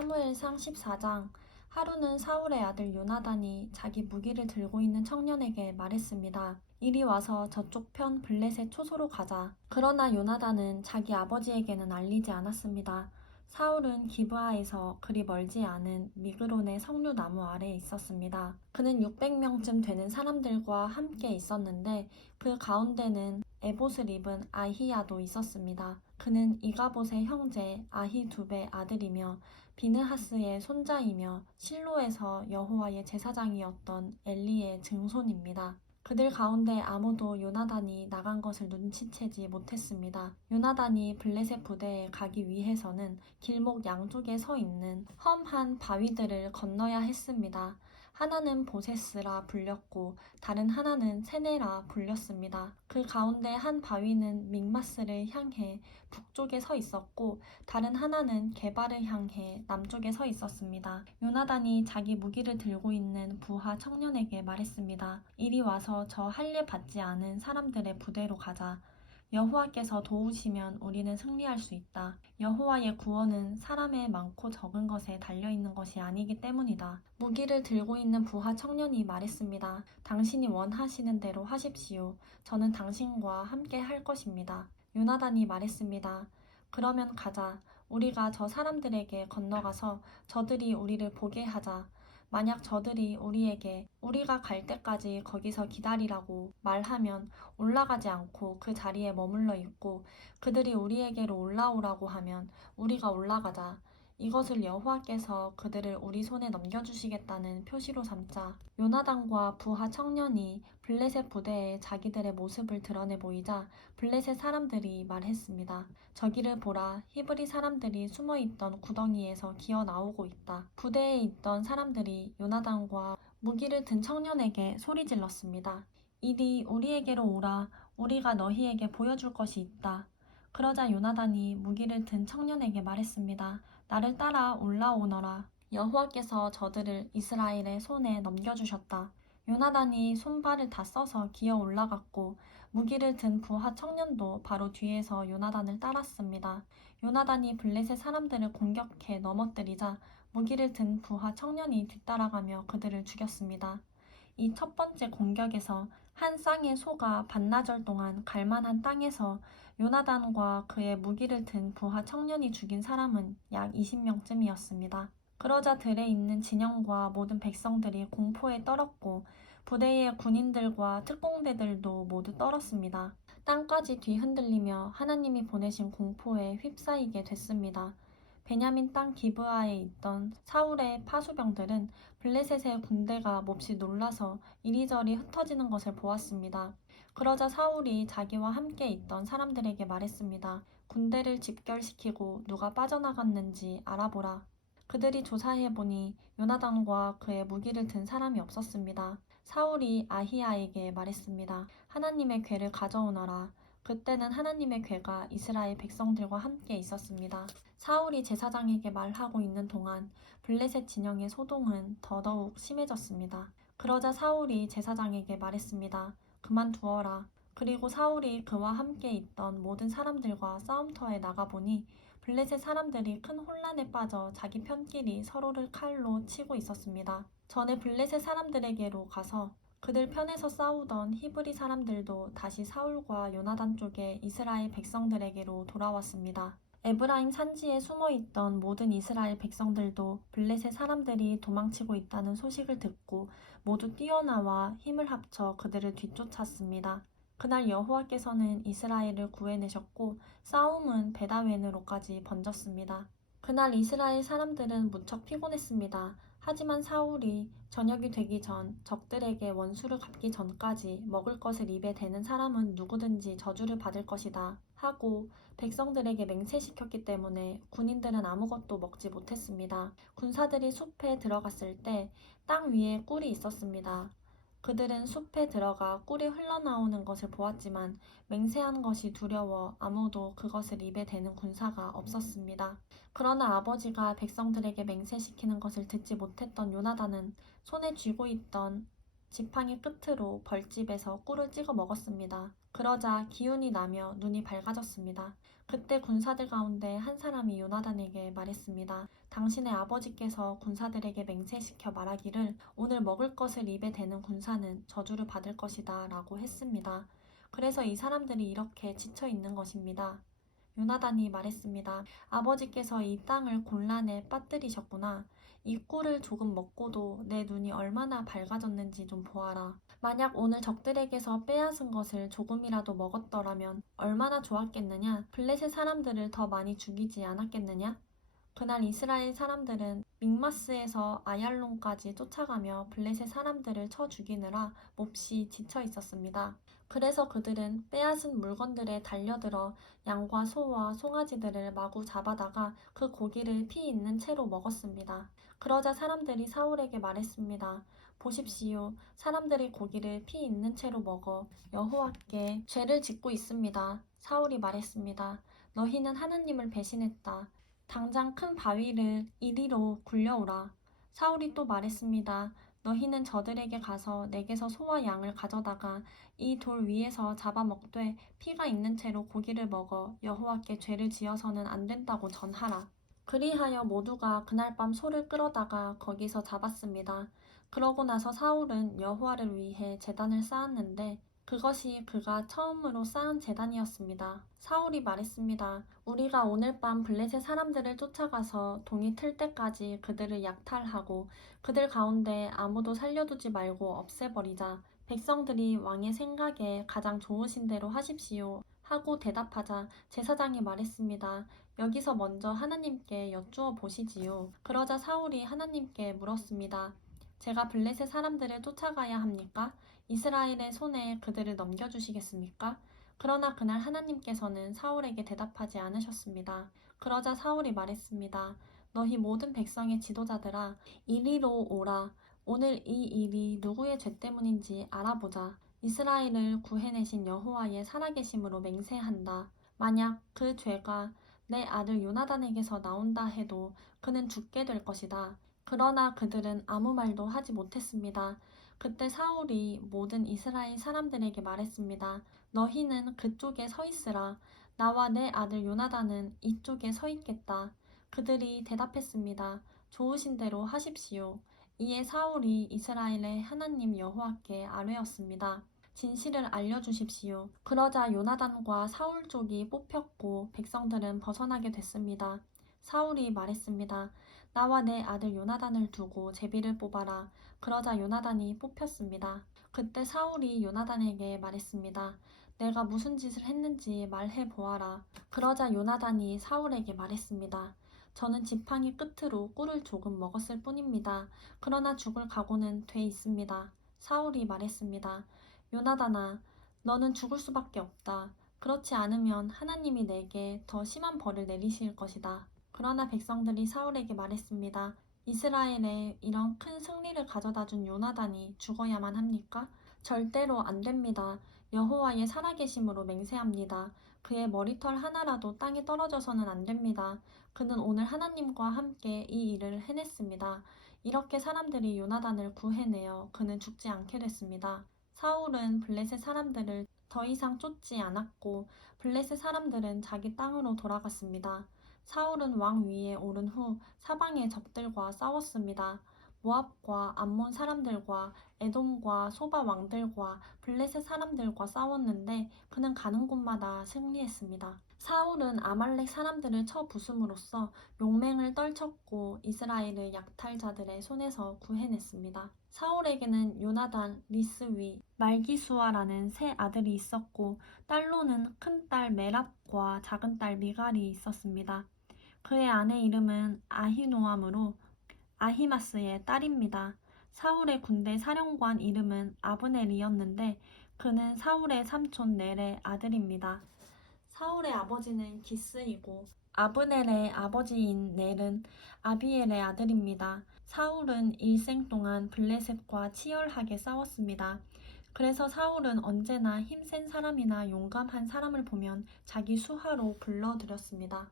사무엘상 14장. 하루는 사울의 아들 요나단이 자기 무기를 들고 있는 청년에게 말했습니다. 이리 와서 저쪽 편 블레셋 초소로 가자. 그러나 요나단은 자기 아버지에게는 알리지 않았습니다. 사울은 기브아에서 그리 멀지 않은 미그론의 석류나무 아래에 있었습니다. 그는 600명쯤 되는 사람들과 함께 있었는데 그 가운데는 에봇을 입은 아히야도 있었습니다. 그는 이가봇의 형제 아히두베의 아들이며 비느하스의 손자이며 실로에서 여호와의 제사장이었던 엘리의 증손입니다. 그들 가운데 아무도 요나단이 나간 것을 눈치채지 못했습니다. 요나단이 블레셋 부대에 가기 위해서는 길목 양쪽에 서 있는 험한 바위들을 건너야 했습니다. 하나는 보세스라 불렸고 다른 하나는 세네라 불렸습니다. 그 가운데 한 바위는 믹마스를 향해 북쪽에 서 있었고 다른 하나는 게바를 향해 남쪽에 서 있었습니다. 요나단이 자기 무기를 들고 있는 부하 청년에게 말했습니다. 이리 와서 저 할례 받지 않은 사람들의 부대로 가자. 여호와께서 도우시면 우리는 승리할 수 있다. 여호와의 구원은 사람의 많고 적은 것에 달려있는 것이 아니기 때문이다. 무기를 들고 있는 부하 청년이 말했습니다. 당신이 원하시는 대로 하십시오. 저는 당신과 함께 할 것입니다. 요나단이 말했습니다. 그러면 가자. 우리가 저 사람들에게 건너가서 저들이 우리를 보게 하자. 만약 저들이 우리에게 우리가 갈 때까지 거기서 기다리라고 말하면 올라가지 않고 그 자리에 머물러 있고 그들이 우리에게로 올라오라고 하면 우리가 올라가자. 이것을 여호와께서 그들을 우리 손에 넘겨주시겠다는 표시로 삼자. 요나단과 부하 청년이 블레셋 부대에 자기들의 모습을 드러내 보이자 블레셋 사람들이 말했습니다. 저기를 보라. 히브리 사람들이 숨어있던 구덩이에서 기어 나오고 있다. 부대에 있던 사람들이 요나단과 무기를 든 청년에게 소리 질렀습니다. 이리 우리에게로 오라. 우리가 너희에게 보여줄 것이 있다. 그러자 요나단이 무기를 든 청년에게 말했습니다. 나를 따라 올라오너라. 여호와께서 저들을 이스라엘의 손에 넘겨주셨다. 요나단이 손발을 다 써서 기어 올라갔고 무기를 든 부하 청년도 바로 뒤에서 요나단을 따랐습니다. 요나단이 블레셋 사람들을 공격해 넘어뜨리자 무기를 든 부하 청년이 뒤따라가며 그들을 죽였습니다. 이 첫 번째 공격에서 한 쌍의 소가 반나절 동안 갈만한 땅에서 요나단과 그의 무기를 든 부하 청년이 죽인 사람은 약 20명쯤이었습니다. 그러자 들에 있는 진영과 모든 백성들이 공포에 떨었고 부대의 군인들과 특공대들도 모두 떨었습니다. 땅까지 뒤흔들리며 하나님이 보내신 공포에 휩싸이게 됐습니다. 베냐민 땅 기브아에 있던 사울의 파수병들은 블레셋의 군대가 몹시 놀라서 이리저리 흩어지는 것을 보았습니다. 그러자 사울이 자기와 함께 있던 사람들에게 말했습니다. 군대를 집결시키고 누가 빠져나갔는지 알아보라. 그들이 조사해보니 요나단과 그의 무기를 든 사람이 없었습니다. 사울이 아히야에게 말했습니다. 하나님의 궤를 가져오너라. 그때는 하나님의 궤가 이스라엘 백성들과 함께 있었습니다. 사울이 제사장에게 말하고 있는 동안 블레셋 진영의 소동은 더더욱 심해졌습니다. 그러자 사울이 제사장에게 말했습니다. 그만두어라. 그리고 사울이 그와 함께 있던 모든 사람들과 싸움터에 나가보니 블레셋 사람들이 큰 혼란에 빠져 자기 편끼리 서로를 칼로 치고 있었습니다. 전에 블레셋 사람들에게로 가서 그들 편에서 싸우던 히브리 사람들도 다시 사울과 요나단 쪽의 이스라엘 백성들에게로 돌아왔습니다. 에브라임 산지에 숨어있던 모든 이스라엘 백성들도 블레셋 사람들이 도망치고 있다는 소식을 듣고 모두 뛰어나와 힘을 합쳐 그들을 뒤쫓았습니다. 그날 여호와께서는 이스라엘을 구해내셨고 싸움은 베다웬으로까지 번졌습니다. 그날 이스라엘 사람들은 무척 피곤했습니다. 하지만 사울이 저녁이 되기 전 적들에게 원수를 갚기 전까지 먹을 것을 입에 대는 사람은 누구든지 저주를 받을 것이다 하고 백성들에게 맹세시켰기 때문에 군인들은 아무것도 먹지 못했습니다. 군사들이 숲에 들어갔을 때 땅 위에 꿀이 있었습니다. 그들은 숲에 들어가 꿀이 흘러나오는 것을 보았지만 맹세한 것이 두려워 아무도 그것을 입에 대는 군사가 없었습니다. 그러나 아버지가 백성들에게 맹세시키는 것을 듣지 못했던 요나단은 손에 쥐고 있던 지팡이 끝으로 벌집에서 꿀을 찍어 먹었습니다. 그러자 기운이 나며 눈이 밝아졌습니다. 그때 군사들 가운데 한 사람이 요나단에게 말했습니다. 당신의 아버지께서 군사들에게 맹세시켜 말하기를 오늘 먹을 것을 입에 대는 군사는 저주를 받을 것이다 라고 했습니다. 그래서 이 사람들이 이렇게 지쳐 있는 것입니다. 요나단이 말했습니다. 아버지께서 이 땅을 곤란에 빠뜨리셨구나. 이 꿀을 조금 먹고도 내 눈이 얼마나 밝아졌는지 좀 보아라. 만약 오늘 적들에게서 빼앗은 것을 조금이라도 먹었더라면 얼마나 좋았겠느냐? 블레셋 사람들을 더 많이 죽이지 않았겠느냐? 그날 이스라엘 사람들은 믹마스에서 아얄론까지 쫓아가며 블레셋 사람들을 쳐 죽이느라 몹시 지쳐 있었습니다. 그래서 그들은 빼앗은 물건들에 달려들어 양과 소와 송아지들을 마구 잡아다가 그 고기를 피 있는 채로 먹었습니다. 그러자 사람들이 사울에게 말했습니다. 보십시오. 사람들이 고기를 피 있는 채로 먹어 여호와께 죄를 짓고 있습니다. 사울이 말했습니다. 너희는 하나님을 배신했다. 당장 큰 바위를 이리로 굴려오라. 사울이 또 말했습니다. 너희는 저들에게 가서 내게서 소와 양을 가져다가 이 돌 위에서 잡아먹되 피가 있는 채로 고기를 먹어 여호와께 죄를 지어서는 안 된다고 전하라. 그리하여 모두가 그날 밤 소를 끌어다가 거기서 잡았습니다. 그러고 나서 사울은 여호와를 위해 제단을 쌓았는데 그것이 그가 처음으로 쌓은 제단이었습니다. 사울이 말했습니다. 우리가 오늘 밤 블레셋 사람들을 쫓아가서 동이 틀 때까지 그들을 약탈하고 그들 가운데 아무도 살려두지 말고 없애버리자. 백성들이 왕의 생각에 가장 좋으신 대로 하십시오. 하고 대답하자 제사장이 말했습니다. 여기서 먼저 하나님께 여쭈어 보시지요. 그러자 사울이 하나님께 물었습니다. 제가 블레셋 사람들을 쫓아가야 합니까? 이스라엘의 손에 그들을 넘겨주시겠습니까? 그러나 그날 하나님께서는 사울에게 대답하지 않으셨습니다. 그러자 사울이 말했습니다. 너희 모든 백성의 지도자들아, 이리로 오라. 오늘 이 일이 누구의 죄 때문인지 알아보자. 이스라엘을 구해내신 여호와의 살아계심으로 맹세한다. 만약 그 죄가 내 아들 요나단에게서 나온다 해도 그는 죽게 될 것이다. 그러나 그들은 아무 말도 하지 못했습니다. 그때 사울이 모든 이스라엘 사람들에게 말했습니다. 너희는 그쪽에 서 있으라. 나와 내 아들 요나단은 이쪽에 서 있겠다. 그들이 대답했습니다. 좋으신 대로 하십시오. 이에 사울이 이스라엘의 하나님 여호와께 아뢰었습니다. 진실을 알려주십시오. 그러자 요나단과 사울 쪽이 뽑혔고 백성들은 벗어나게 됐습니다. 사울이 말했습니다. 나와 내 아들 요나단을 두고 제비를 뽑아라. 그러자 요나단이 뽑혔습니다. 그때 사울이 요나단에게 말했습니다. 내가 무슨 짓을 했는지 말해 보아라. 그러자 요나단이 사울에게 말했습니다. 저는 지팡이 끝으로 꿀을 조금 먹었을 뿐입니다. 그러나 죽을 각오는 돼 있습니다. 사울이 말했습니다. 요나단아, 너는 죽을 수밖에 없다. 그렇지 않으면 하나님이 내게 더 심한 벌을 내리실 것이다. 그러나 백성들이 사울에게 말했습니다. 이스라엘에 이런 큰 승리를 가져다 준 요나단이 죽어야만 합니까? 절대로 안 됩니다. 여호와의 살아계심으로 맹세합니다. 그의 머리털 하나라도 땅에 떨어져서는 안 됩니다. 그는 오늘 하나님과 함께 이 일을 해냈습니다. 이렇게 사람들이 요나단을 구해내어 그는 죽지 않게 됐습니다. 사울은 블레셋 사람들을 더 이상 쫓지 않았고 블레셋 사람들은 자기 땅으로 돌아갔습니다. 사울은 왕 위에 오른 후 사방의 적들과 싸웠습니다. 모압과 암몬 사람들과 에돔과 소바 왕들과 블레셋 사람들과 싸웠는데 그는 가는 곳마다 승리했습니다. 사울은 아말렉 사람들을 쳐 부숨으로써 용맹을 떨쳤고 이스라엘을 약탈자들의 손에서 구해냈습니다. 사울에게는 요나단, 리스위, 말기수아라는 세 아들이 있었고 딸로는 큰딸 메랍과 작은딸 미갈이 있었습니다. 그의 아내 이름은 아히노암으로 아히마스의 딸입니다. 사울의 군대 사령관 이름은 아브넬이었는데 그는 사울의 삼촌 넬의 아들입니다. 사울의 아버지는 기스이고 아브넬의 아버지인 넬은 아비엘의 아들입니다. 사울은 일생 동안 블레셋과 치열하게 싸웠습니다. 그래서 사울은 언제나 힘센 사람이나 용감한 사람을 보면 자기 수하로 불러들였습니다.